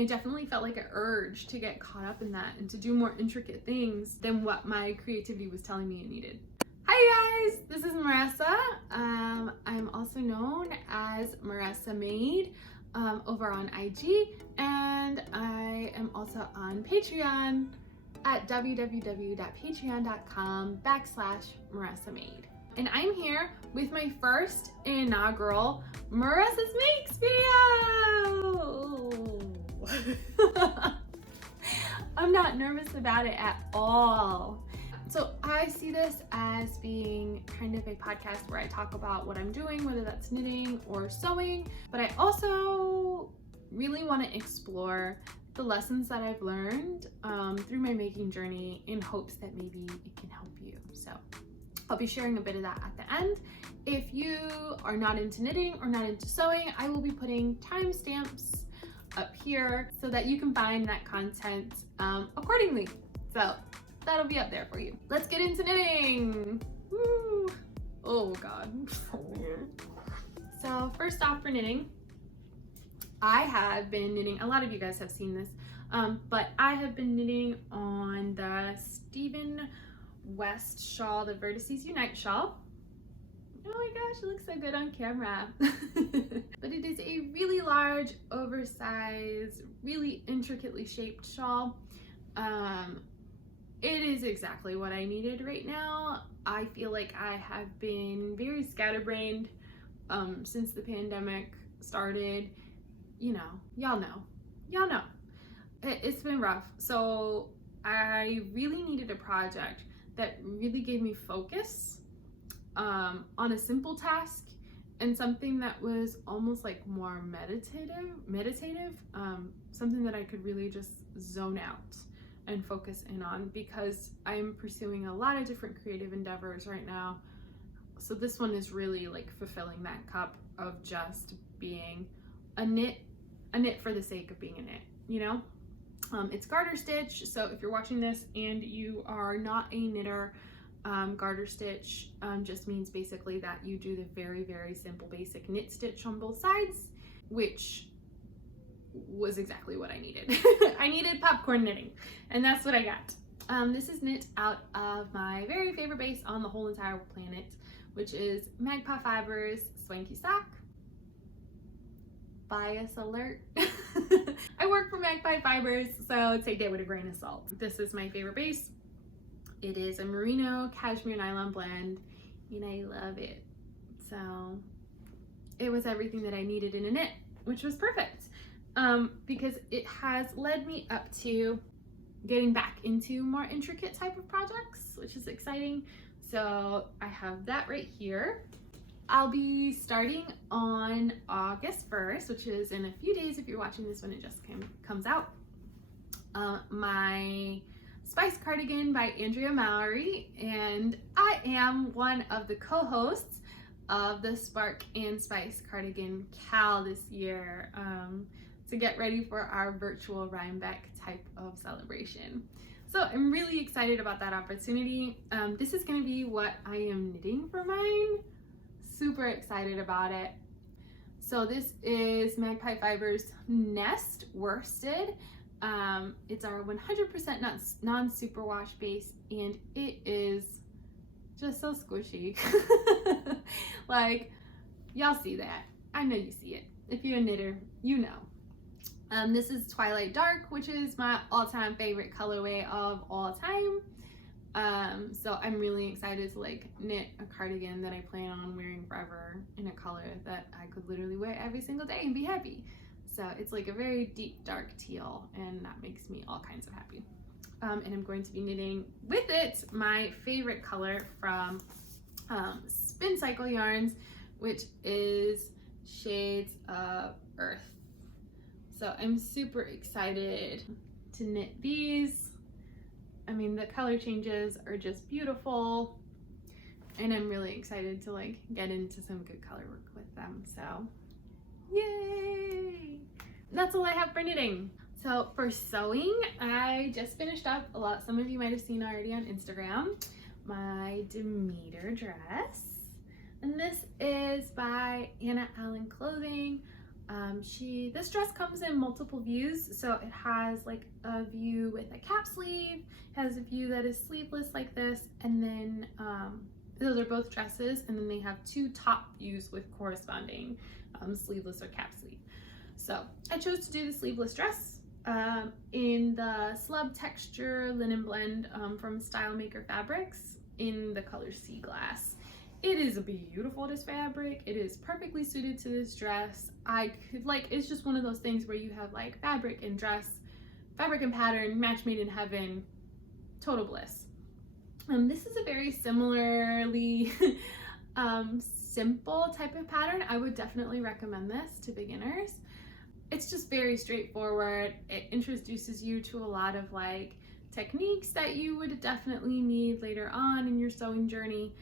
I definitely felt like an urge to get caught up in that and to do more intricate things than what my creativity was telling me it needed. Hi guys, this is Maressa. I'm also known as Maressa Made over on IG, and I am also on Patreon at www.patreon.com/MaressaMade. And I'm here with my first inaugural Maressa's Makes video! I'm not nervous about it at all. So I see this as being kind of a podcast where I talk about what I'm doing, whether that's knitting or sewing, but I also really want to explore the lessons that I've learned through my making journey in hopes that maybe it can help you. So I'll be sharing a bit of that at the end. If you are not into knitting or not into sewing, I will be putting timestamps up here so that you can find that content accordingly. So that'll be up there for you. Let's get into knitting. Woo. Oh God. So first off, for knitting, I have been knitting, a lot of you guys have seen this, but I have been knitting on the Stephen West shawl, the Vertices Unite shawl. Oh my gosh, it looks so good on camera. But it is a really large, oversized, really intricately shaped shawl. It is exactly what I needed right now. I feel like I have been very scatterbrained since the pandemic started. You know, y'all know. It's been rough. So I really needed a project that really gave me focus on a simple task and something that was almost like more meditative, something that I could really just zone out and focus in on, because I'm pursuing a lot of different creative endeavors right now. So this one is really like fulfilling that cup of just being a knit for the sake of being a knit, you know? It's garter stitch, so if you're watching this and you are not a knitter, garter stitch just means basically that you do the very, very simple basic knit stitch on both sides, which was exactly what I needed. I needed popcorn knitting, and that's what I got. This is knit out of my very favorite base on the whole entire planet, which is Magpie Fibers Swanky Sock. Bias alert. I work for Magpie Fibers, so take it with a grain of salt. This is my favorite base. It is a merino cashmere nylon blend, and I love it. So it was everything that I needed in a knit, which was perfect. Because it has led me up to getting back into more intricate type of projects, which is exciting. So I have that right here. I'll be starting on August 1st, which is in a few days if you're watching this when it just comes out. My Spice Cardigan by Andrea Mowry, and I am one of the co-hosts of the Spark Spice KAL this year. To get ready for our virtual Rhinebeck type of celebration. So I'm really excited about that opportunity. This is gonna be what I am knitting for mine. Super excited about it. So this is Magpie Fibers Nest Worsted. It's our 100% non-superwash base, and it is just so squishy. Like, y'all see that. I know you see it. If you're a knitter, you know. This is Twilight Dark, which is my all-time favorite colorway of all time. So I'm really excited to like knit a cardigan that I plan on wearing forever in a color that I could literally wear every single day and be happy. So it's like a very deep dark teal, and that makes me all kinds of happy. And I'm going to be knitting with it my favorite color from Spin Cycle Yarns, which is Shades of Earth. So I'm super excited to knit these. I mean, the color changes are just beautiful, and I'm really excited to like get into some good color work with them. So yay! That's all I have for knitting. So for sewing, I just finished up some of you might have seen already on Instagram, my Demeter dress. And this is by Anna Allen Clothing. This dress comes in multiple views, so it has like a view with a cap sleeve, has a view that is sleeveless like this, and then those are both dresses, and then they have two top views with corresponding sleeveless or cap sleeve. So I chose to do the sleeveless dress in the Slub texture linen blend from Style Maker Fabrics in the color Sea Glass. It is a beautiful, this fabric. It is perfectly suited to this dress. It's just one of those things where you have like fabric and dress, fabric and pattern, match made in heaven, total bliss. This is a very similarly simple type of pattern. I would definitely recommend this to beginners. It's just very straightforward. It introduces you to a lot of like techniques that you would definitely need later on in your sewing journey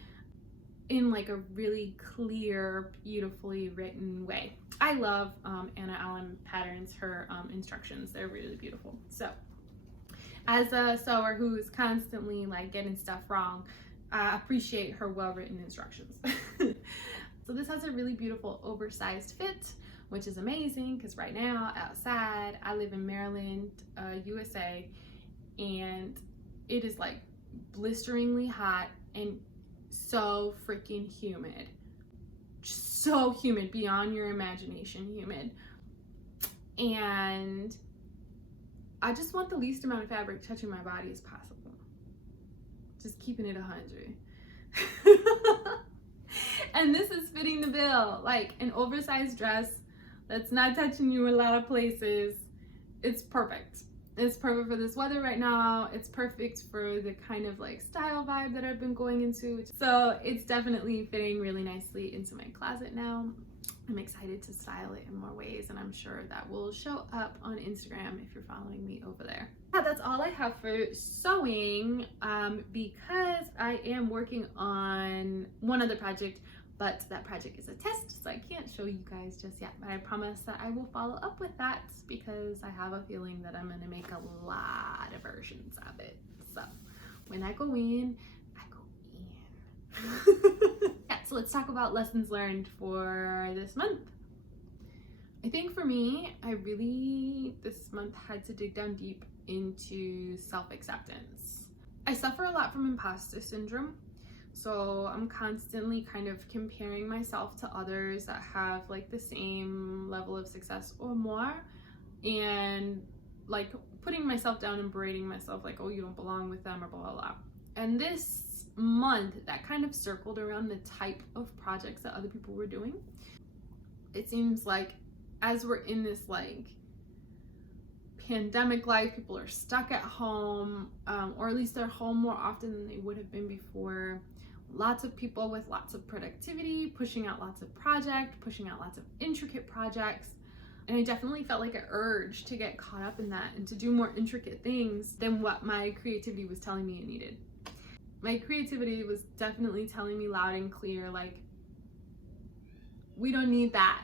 in like a really clear, beautifully written way. I love Anna Allen Patterns, her instructions. They're really beautiful. So as a sewer who's constantly like getting stuff wrong, I appreciate her well-written instructions. So this has a really beautiful oversized fit, which is amazing because right now outside, I live in Maryland, USA, and it is like blisteringly hot and so freaking humid. So humid, beyond your imagination humid. And I just want the least amount of fabric touching my body as possible. Just keeping it 100. And this is fitting the bill. Like an oversized dress that's not touching you a lot of places. It's perfect. It's perfect for this weather right now. It's perfect for the kind of like style vibe that I've been going into. So it's definitely fitting really nicely into my closet now. I'm excited to style it in more ways, and I'm sure that will show up on Instagram if you're following me over there. Yeah, that's all I have for sewing because I am working on one other project, but that project is a test, so I can't show you guys just yet, but I promise that I will follow up with that because I have a feeling that I'm gonna make a lot of versions of it. So when I go in, I go in. Yeah, so let's talk about lessons learned for this month. I think for me, I really, this month had to dig down deep into self-acceptance. I suffer a lot from imposter syndrome. So I'm constantly kind of comparing myself to others that have like the same level of success or more, and like putting myself down and berating myself like, oh, you don't belong with them or blah, blah, blah. And this month that kind of circled around the type of projects that other people were doing. It seems like as we're in this like pandemic life, people are stuck at home, or at least they're home more often than they would have been before. Lots of people with lots of productivity, pushing out lots of projects, pushing out lots of intricate projects. And I definitely felt like an urge to get caught up in that and to do more intricate things than what my creativity was telling me it needed. My creativity was definitely telling me loud and clear, like, we don't need that.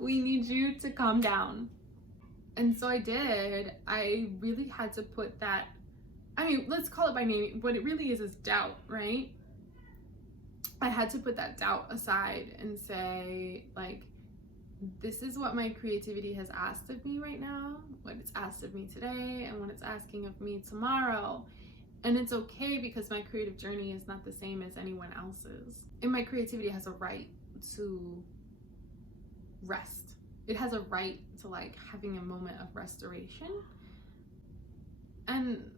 We need you to calm down. And so I did. I really had to put that, I mean, let's call it by name. What it really is doubt, right? I had to put that doubt aside and say, like, this is what my creativity has asked of me right now, what it's asked of me today, and what it's asking of me tomorrow. And it's okay because my creative journey is not the same as anyone else's. And my creativity has a right to rest. It has a right to like having a moment of restoration. And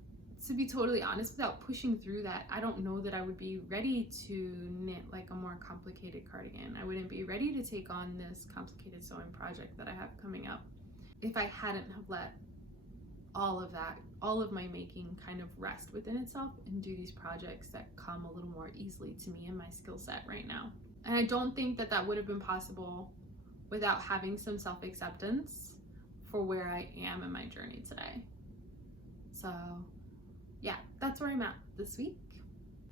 to be totally honest, without pushing through that, I don't know that I would be ready to knit like a more complicated cardigan. I wouldn't be ready to take on this complicated sewing project that I have coming up if I hadn't have let all of that, all of my making kind of rest within itself and do these projects that come a little more easily to me and my skill set right now. And I don't think that that would have been possible without having some self-acceptance for where I am in my journey today. So yeah, that's where I'm at this week.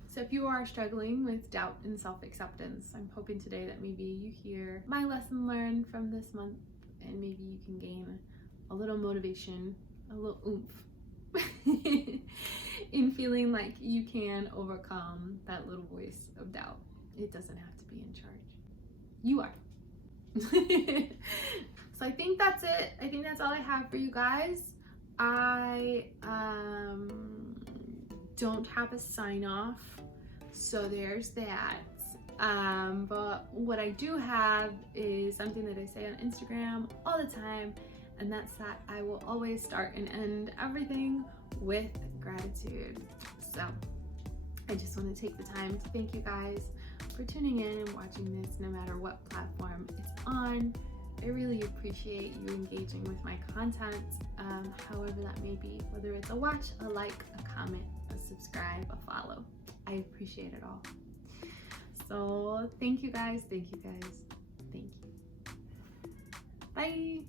So if you are struggling with doubt and self-acceptance, I'm hoping today that maybe you hear my lesson learned from this month and maybe you can gain a little motivation, a little oomph in feeling like you can overcome that little voice of doubt. It doesn't have to be in charge. You are. So I think that's it. I think that's all I have for you guys. I don't have a sign off, so there's that. But what I do have is something that I say on Instagram all the time, and that's that I will always start and end everything with gratitude. So I just want to take the time to thank you guys for tuning in and watching this, no matter what platform it's on. I really appreciate you engaging with my content, however that may be, whether it's a watch, a like, a comment, a subscribe, a follow. I appreciate it all. So thank you guys, thank you guys, thank you. Bye.